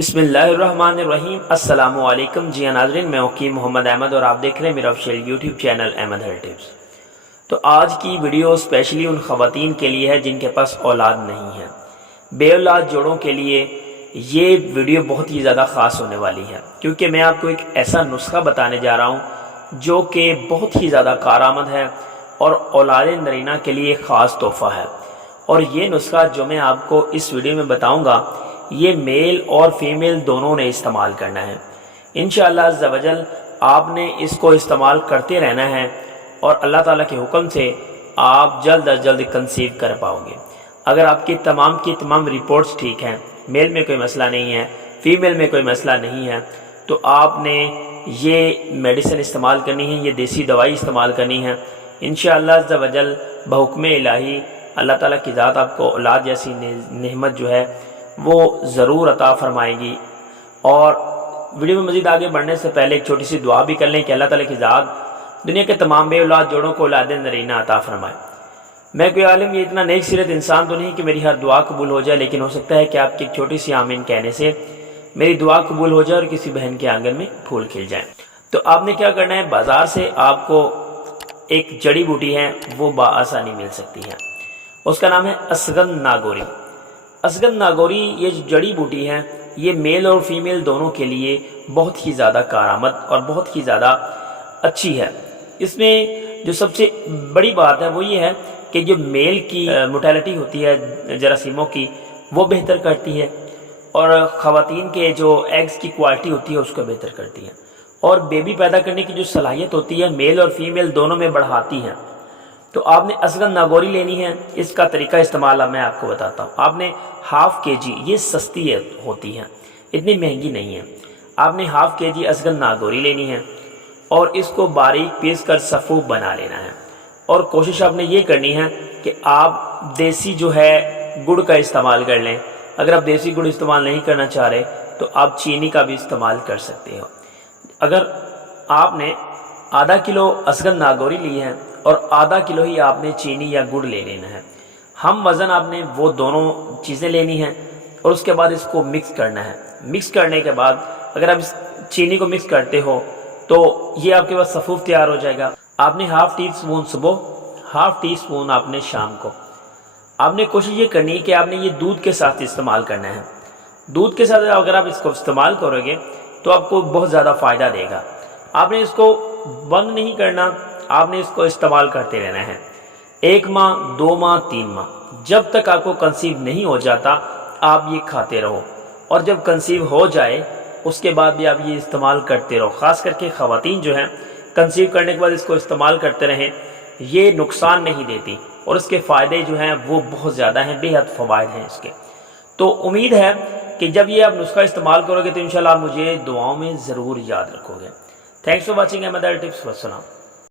बिस्मिल्लाहिर्रहमानिर्रहीम। अस्सलाम वालेकुम जी नाज़रीन, मैं वकील मोहम्मद अहमद और आप देख रहे हैं मेरा official YouTube channel Ahmad health tips. तो आज की वीडियो स्पेशली उन ख़वातीन के लिए है जिनके पास औलाद नहीं है। बे औलाद जोड़ों के लिए ये वीडियो बहुत ही ज़्यादा ख़ास होने वाली है, क्योंकि मैं आपको एक ऐसा नुस्खा बताने जा रहा हूँ जो कि बहुत ही ज़्यादा कारआमद है और औलाद नरीना के लिए ख़ास तोहफ़ा है। और ये नुस्खा जो मैं आपको इस वीडियो में बताऊँगा, ये मेल और फीमेल दोनों ने इस्तेमाल करना है। इंशाअल्लाह अज़्ज़ा वजल आपने इसको इस्तेमाल करते रहना है और अल्लाह ताला के हुक्म से आप जल्द अज जल्द कंसीव कर पाओगे। अगर आपकी तमाम रिपोर्ट्स ठीक हैं, मेल में कोई मसला नहीं है, फीमेल में कोई मसला नहीं है, तो आपने ये मेडिसिन इस्तेमाल करनी है, ये देसी दवाई इस्तेमाल करनी है। इंशाअल्लाह अज़्ज़ा वजल बहुक्म इलाही अल्लाह ताला की ज़ात आपको औलाद जैसी नेमत जो है वो ज़रूर अता फरमाएगी। और वीडियो में मज़ीद आगे बढ़ने से पहले एक छोटी सी दुआ भी कर लें कि अल्लाह ताला की ज़ात दुनिया के तमाम बे औलाद जोड़ों को औलाद नरीना अता फरमाए। मैं कोई आलिम ये इतना नेक सीरत इंसान तो नहीं कि मेरी हर दुआ कबूल हो जाए, लेकिन हो सकता है कि आपकी एक छोटी सी आमीन कहने से मेरी दुआ कबूल हो जाए और किसी बहन के आंगन में फूल खिल जाए। तो आपने क्या करना है, बाज़ार से आपको एक जड़ी बूटी है वो बाआसानी मिल सकती है, उसका नाम है असगंध नागौरी। असगंध नागौरी ये जो जड़ी बूटी है ये मेल और फीमेल दोनों के लिए बहुत ही ज़्यादा कारआमद और बहुत ही ज़्यादा अच्छी है। इसमें जो सबसे बड़ी बात है वो ये है कि जो मेल की मोर्टेलिटी होती है जरासीमों की वो बेहतर करती है, और ख़वातीन के जो एग्स की क्वालिटी होती है उसको बेहतर करती है, और बेबी पैदा करने की जो सलाहियत होती है मेल और फीमेल दोनों में बढ़ाती है। तो आपने असगंध नागौरी लेनी है। इसका तरीका इस्तेमाल मैं आपको बताता हूँ। आपने हाफ़ केजी, ये सस्ती होती है, इतनी महंगी नहीं है। आपने हाफ़ केजी असगंध नागौरी लेनी है और इसको बारीक पीस कर सफ़ूफ बना लेना है। और कोशिश आपने ये करनी है कि आप देसी जो है गुड़ का इस्तेमाल कर लें। अगर आप देसी गुड़ इस्तेमाल नहीं करना चाह रहे तो आप चीनी का भी इस्तेमाल कर सकते हो। अगर आपने आधा किलो असगंध नागौरी ली है और आधा किलो ही आपने चीनी या गुड़ ले लेना है। हम वज़न आपने वो दोनों चीज़ें लेनी हैं और उसके बाद इसको मिक्स करना है। मिक्स करने के बाद अगर आप इस चीनी को मिक्स करते हो तो ये आपके पास सफ़ूफ तैयार हो जाएगा। आपने हाफ़ टी स्पून सुबह, हाफ़ टी स्पून आपने शाम को। आपने कोशिश ये करनी है कि आपने ये दूध के साथ इस्तेमाल करना है। दूध के साथ अगर आप इसको इस्तेमाल करोगे तो आपको बहुत ज़्यादा फ़ायदा देगा। आपने इसको बंद नहीं करना, आपने इसको इस्तेमाल करते रहना है 1 माह, 2 माह, 3 माह, जब तक आपको कंसीव नहीं हो जाता आप ये खाते रहो। और जब कंसीव हो जाए उसके बाद भी आप ये इस्तेमाल करते रहो। ख़ास करके ख़वातीन जो हैं कंसीव करने के बाद इसको इस्तेमाल करते रहें, ये नुकसान नहीं देती और इसके फ़ायदे जो हैं वो बहुत ज़्यादा हैं, बेहद फ़वाइद हैं इसके। तो उम्मीद है कि जब ये आप नुस्खा इस्तेमाल करोगे तो इंशाल्लाह आप मुझे दुआओं में ज़रूर याद रखोगे। Thanks for watching Ahmed health tips. वस्सलाम।